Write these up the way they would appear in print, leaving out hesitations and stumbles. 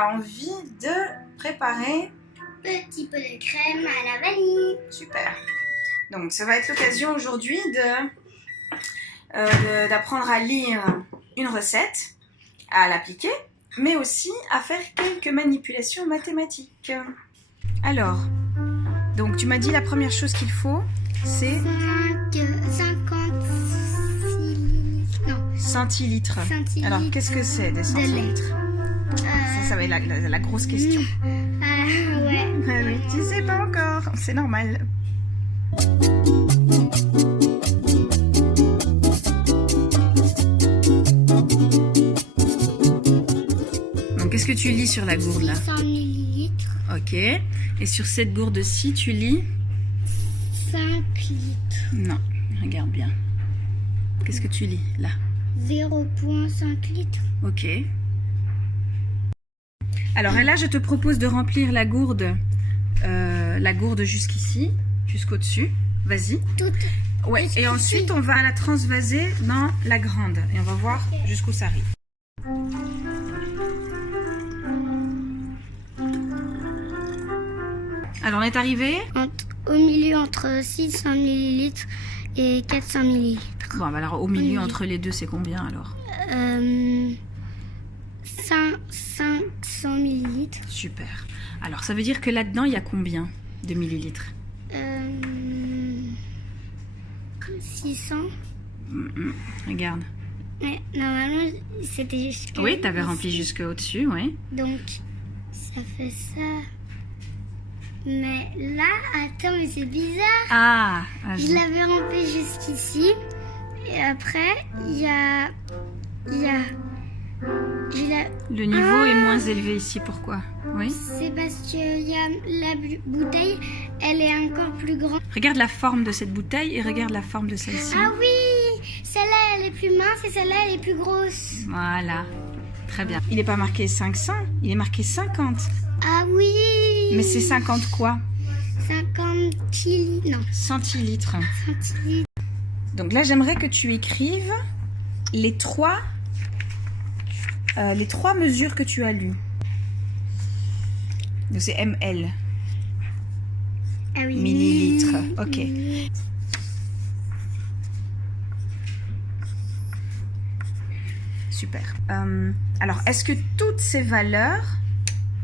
a envie de préparer petit peu de crème à la vanille. Super. Donc ça va être l'occasion aujourd'hui d'apprendre à lire une recette, à l'appliquer, mais aussi à faire quelques manipulations mathématiques. Alors, donc tu m'as dit la première chose qu'il faut, c'est 56 centilitres. Alors qu'est-ce que c'est des centilitres? Ça va être la grosse question. Ouais. Tu sais pas encore, c'est normal. Donc qu'est-ce que tu lis sur la gourde là? 100 ml. Ok. Et sur cette gourde-ci, tu lis 5 litres. Non, regarde bien. Qu'est-ce que tu lis là? 0,5 litres. Ok. Alors et là, je te propose de remplir la gourde jusqu'ici, jusqu'au-dessus. Vas-y. Toute. Ouais. Et ensuite, on va la transvaser dans la grande. Et on va voir jusqu'où ça arrive. Alors, on est arrivé Au milieu entre 600 ml et 400 ml. Bon, alors au milieu entre les deux, c'est combien alors? 500 ml. Super. Alors, ça veut dire que là-dedans, il y a combien de millilitres? 600. Regarde. Mais normalement, c'était jusqu'à... Oui, tu avais rempli jusqu'au-dessus, oui. Donc, ça fait ça. Mais là, attends, mais c'est bizarre. Ah, Je l'avais rempli jusqu'ici. Et après, il y a... Le niveau est moins élevé ici, pourquoi? Oui. C'est parce que la bouteille, elle est encore plus grande. Regarde la forme de cette bouteille et regarde la forme de celle-ci. Ah oui, celle-là, elle est plus mince et celle-là, elle est plus grosse. Voilà, très bien. Il n'est pas marqué 500, il est marqué 50. Ah oui. Mais c'est 50 quoi? 50 centilitres. centilitres. Donc là, j'aimerais que tu écrives les trois mesures que tu as lues. Donc c'est ml. Ah oui. Millilitres. Ok. Super. Alors, est-ce que toutes ces valeurs,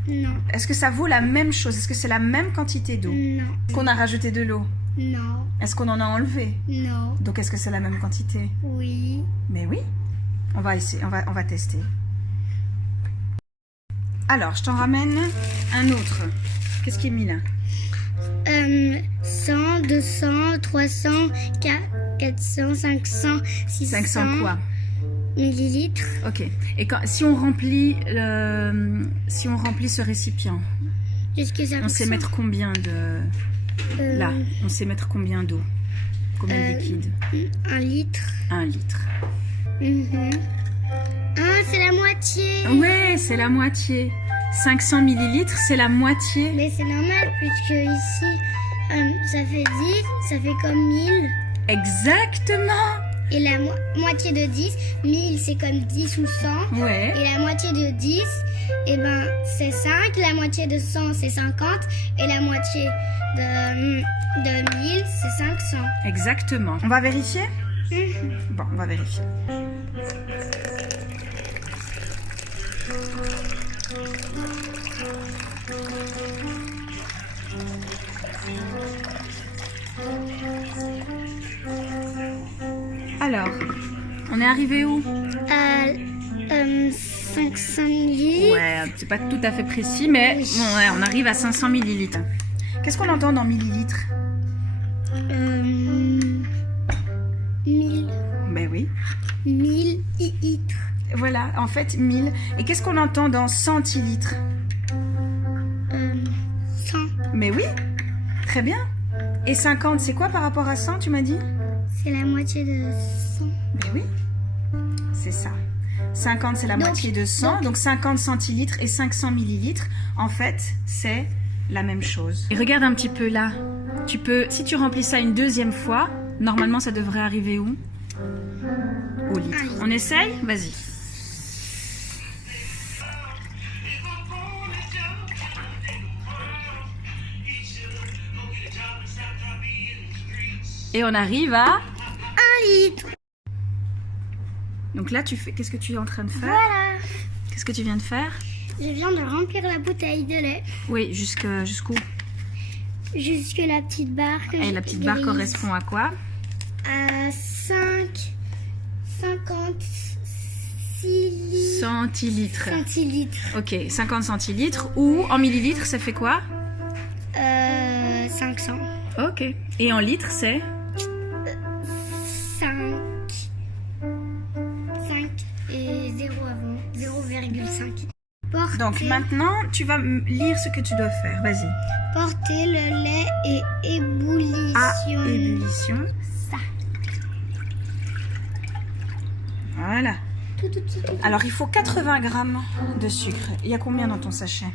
Non. est-ce que ça vaut la même chose? Est-ce que c'est la même quantité d'eau? Non. Est-ce qu'on a rajouté de l'eau? Non. Est-ce qu'on en a enlevé? Non. Donc, est-ce que c'est la même quantité? Oui. Mais oui. On va essayer, on va tester. Alors, je t'en ramène un autre. Qu'est-ce qui est mis là? 100, 200, 300, 400, 500, 600. 500 quoi? Millilitres. Ok. Et si on remplit ce récipient, on sait mettre combien de... Là, on sait mettre combien d'eau? Combien de liquide? 1 litre. 1 litre. Ah, c'est la moitié. Ouais, c'est la moitié. 500 millilitres, c'est la moitié. Mais c'est normal, puisque ici, ça fait 10, ça fait comme 1000. Exactement. Et la moitié de 10, 1000 c'est comme 10 ou 100. Ouais. Et la moitié de 10, eh ben, c'est 5. La moitié de 100, c'est 50. Et la moitié de 1000, c'est 500. Exactement. On va vérifier? Bon, on va vérifier. Alors, on est arrivé où? 500 millilitres. Ouais, c'est pas tout à fait précis, mais bon, ouais, on arrive à 500 millilitres. Qu'est-ce qu'on entend dans millilitres? 1000. Ben oui. 1000 litres. Voilà, en fait, 1000. Et qu'est-ce qu'on entend dans centilitres? 100. Mais oui, très bien. Et 50, c'est quoi par rapport à 100, tu m'as dit? C'est la moitié de 100. Mais oui, c'est ça. 50, c'est la moitié de 100. Donc 50 centilitres et 500 millilitres, en fait, c'est la même chose. Et regarde un petit peu là. Si tu remplis ça une deuxième fois, normalement, ça devrait arriver où? Au litre. On essaye? Vas-y. Et on arrive à 1 litre. Donc là, tu fais. Qu'est-ce que tu es en train de faire? Voilà. Qu'est-ce que tu viens de faire? Je viens de remplir la bouteille de lait. Oui, jusqu'où? Jusque la petite barre que Et la petite barre correspond à quoi? À 56 Centilitres. centilitres. Ok, 50 centilitres. Ou en millilitres, ça fait quoi? 500. Ok. Et en litres, c'est? 5 et 0 avant. 0,5. Donc maintenant, tu vas lire ce que tu dois faire. Vas-y. Porter le lait et ébullition. À ébullition. Ça. Voilà. Tout. Alors, il faut 80 grammes de sucre. Il y a combien dans ton sachet?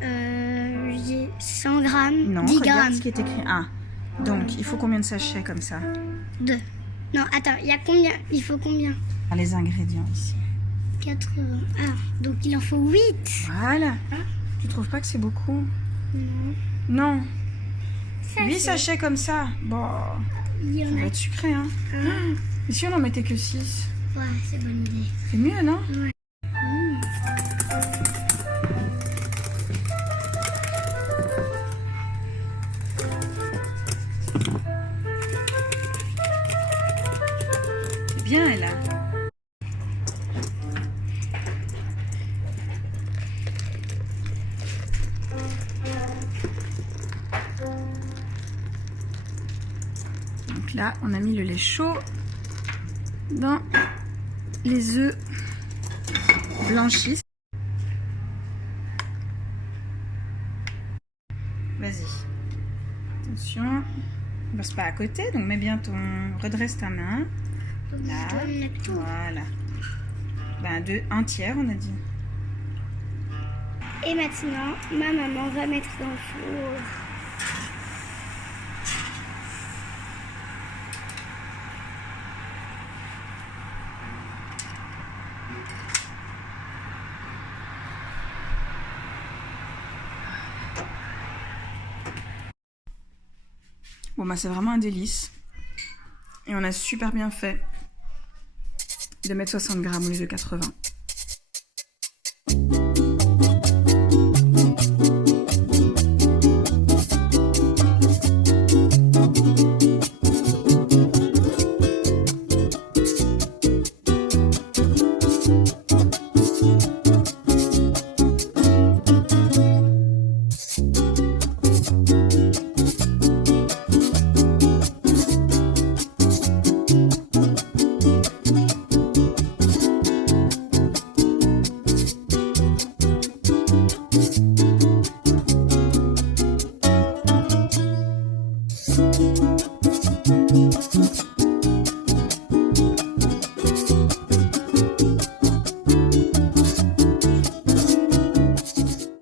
J'ai 100 grammes. Non, 10 regarde grammes. ce qui est écrit. Ah. Donc, il faut combien de sachets comme ça? 2. Non, attends, il y a combien? Il faut combien? Les ingrédients ici. 80. Ah, donc il en faut 8. Voilà. Hein? Tu trouves pas que c'est beaucoup? Non. Non. Ça, 8 c'est- sachets comme ça. Bon, Il y ça en va a. être sucré, hein. Et si on en mettait que 6? Ouais, c'est bonne idée. C'est mieux, non? Ouais. C'est bien, là. Donc là, on a mis le lait chaud dans les œufs blanchis. Vas-y. Attention. Ne passe pas à côté, donc mets bien ton... Redresse ta main. Donc Là. je dois me mettre tout. Voilà. Ben, un tiers, on a dit. Et maintenant, ma maman va mettre dans le four. Bon, bah, c'est vraiment un délice. Et on a super bien fait de mettre 60 grammes au lieu de 80.